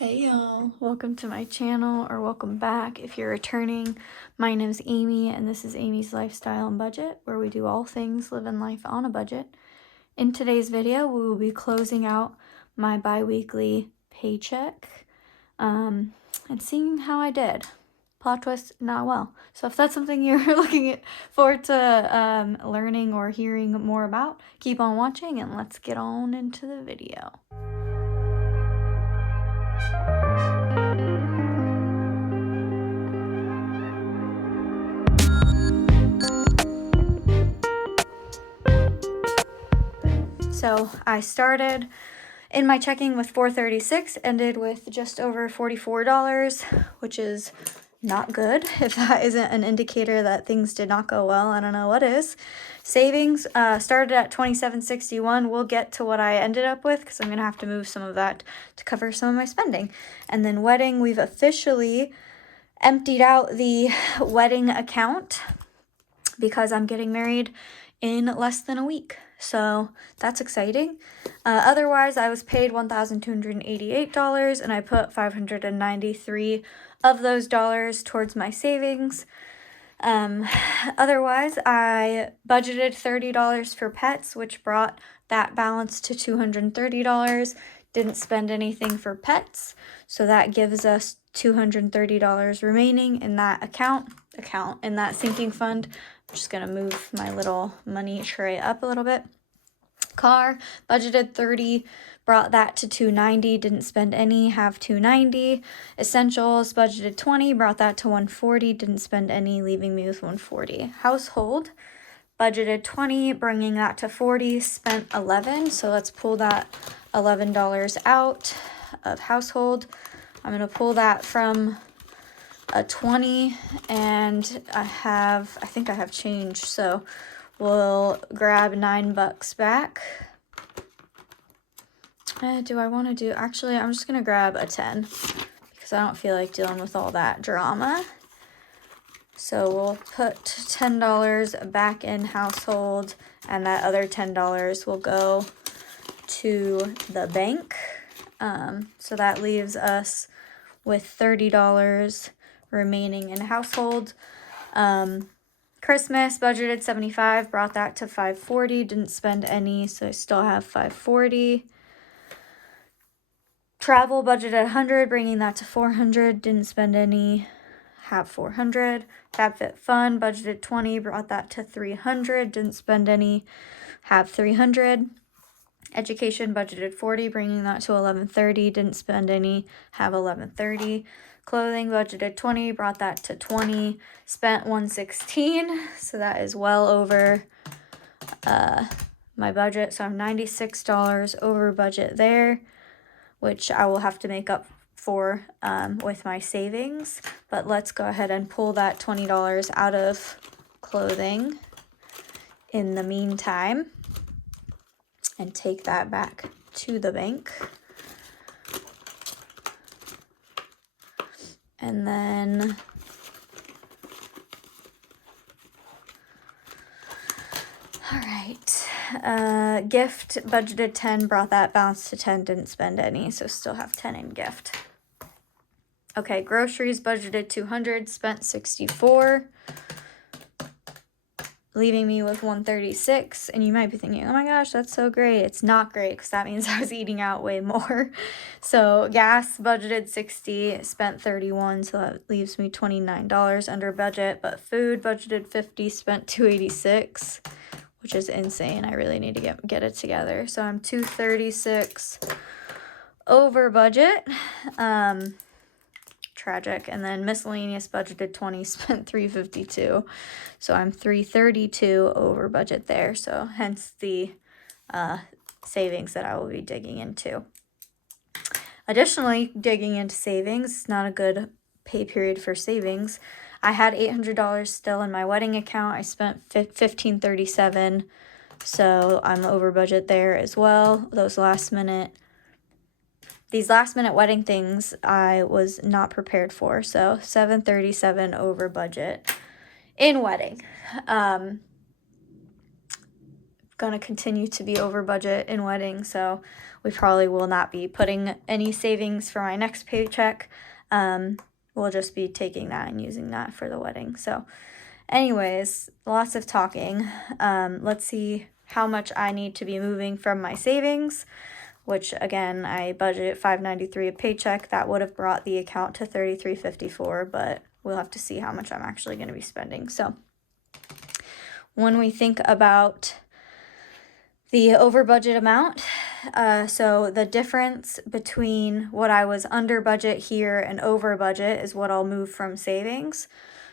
Hey y'all, welcome to my channel, or welcome back if you're returning. My name's Amy and this is Amy's Lifestyle and Budget, where we do all things living life on a budget. In today's video, we will be closing out my bi-weekly paycheck and seeing how I did. Plot twist, not well. So if that's something you're looking forward to learning or hearing more about, keep on watching and let's get on into the video. So I started in my checking with $436, ended with just over $44, which is not good. If that isn't an indicator that things did not go well, I don't know what is. Savings started at $27.61. We'll get to what I ended up with because I'm going to have to move some of that to cover some of my spending. And then wedding, we've officially emptied out the wedding account because I'm getting married in less than a week. So that's exciting. Otherwise, I was paid $1,288 and I put $593 of those dollars towards my savings. Otherwise, I budgeted $30 for pets, which brought that balance to $230. Didn't spend anything for pets, so that gives us $230 remaining in that in that sinking fund. I'm just gonna move my little money tray up a little bit. Car, budgeted $30, brought that to $290, didn't spend any, have $290. Essentials, budgeted $20, brought that to $140, didn't spend any, leaving me with $140. Household, budgeted $20, bringing that to $40, spent $11. So let's pull that $11 out of household. I'm gonna pull that from a 20, and I think I have change, so we'll grab $9 back. Do I want to do, actually, I'm just gonna grab a 10 because I don't feel like dealing with all that drama. So we'll put $10 back in household, and that other $10 will go to the bank. So that leaves us with $30 remaining in household. Christmas, budgeted $75, brought that to $540, didn't spend any, so I still have $540. Travel, budgeted $100, bringing that to $400, didn't spend any, have $400. FabFitFun, budgeted $20, brought that to $300, didn't spend any, have $300. Education, budgeted $40, bringing that to $1130, didn't spend any, have $1130. Clothing, budgeted $20, brought that to $20, spent $116, so that is well over my budget. So I'm $96 over budget there, which I will have to make up for with my savings. But let's go ahead and pull that $20 out of clothing in the meantime and take that back to the bank. And then all right, gift, budgeted $10, brought that balance to $10, didn't spend any, so still have $10 in gift. Okay, groceries, budgeted $200, spent $64, leaving me with $136. And you might be thinking, oh my gosh, that's so great. It's not great because that means I was eating out way more. So gas, budgeted $60, spent $31, so that leaves me $29 under budget. But food, budgeted $50, spent $286, which is insane. I really need to get it together. So I'm $236 over budget. Tragic. And then miscellaneous, budgeted $20, spent $352, so I'm $332 over budget there, so hence the savings that I will be digging into. Additionally, digging into savings, it's not a good pay period for savings. I had $800 still in my wedding account. I spent $1,537, so I'm over budget there as well. These last minute wedding things I was not prepared for, so $737 over budget in wedding. Gonna continue to be over budget in wedding, so we probably will not be putting any savings for my next paycheck. We'll just be taking that and using that for the wedding. So anyways, lots of talking. Let's see how much I need to be moving from my savings, which again, I budgeted $593 a paycheck. That would have brought the account to $33.54, but we'll have to see how much I'm actually going to be spending. So when we think about the over budget amount, so the difference between what I was under budget here and over budget is what I'll move from savings.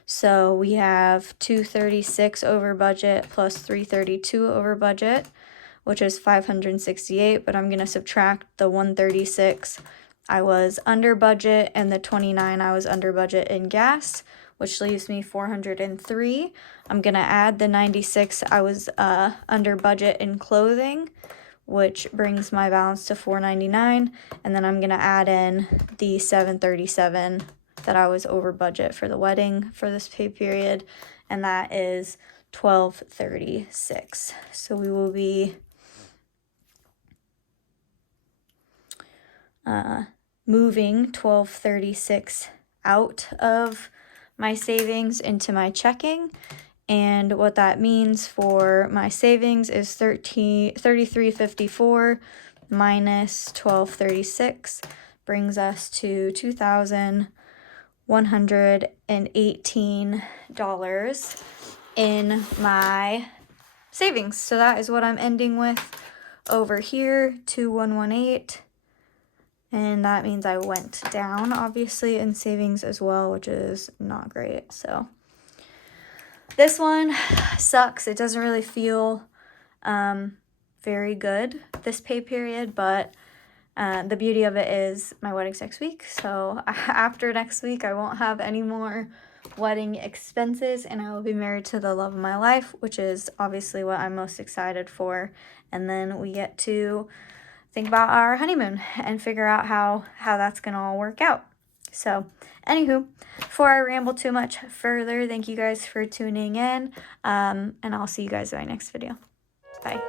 So we have 236 over budget plus 332 over budget, which is 568, but I'm going to subtract the 136 I was under budget and the 29 I was under budget in gas, which leaves me 403. I'm going to add the 96 I was under budget in clothing, which brings my balance to 499, and then I'm going to add in the 737 that I was over budget for the wedding for this pay period, and that is 1236. So we will be moving 1236 out of my savings into my checking, and what that means for my savings is $33.54 minus 1236 brings us to $2,118 in my savings. So that is what I'm ending with over here, 2,118. And that means I went down, obviously, in savings as well, which is not great. So this one sucks. It doesn't really feel very good, this pay period, but the beauty of it is my wedding's next week. So after next week, I won't have any more wedding expenses, and I will be married to the love of my life, which is obviously what I'm most excited for. And then we get to think about our honeymoon and figure out how that's gonna all work out. So anywho, before I ramble too much further, thank you guys for tuning in, and I'll see you guys in my next video. Bye.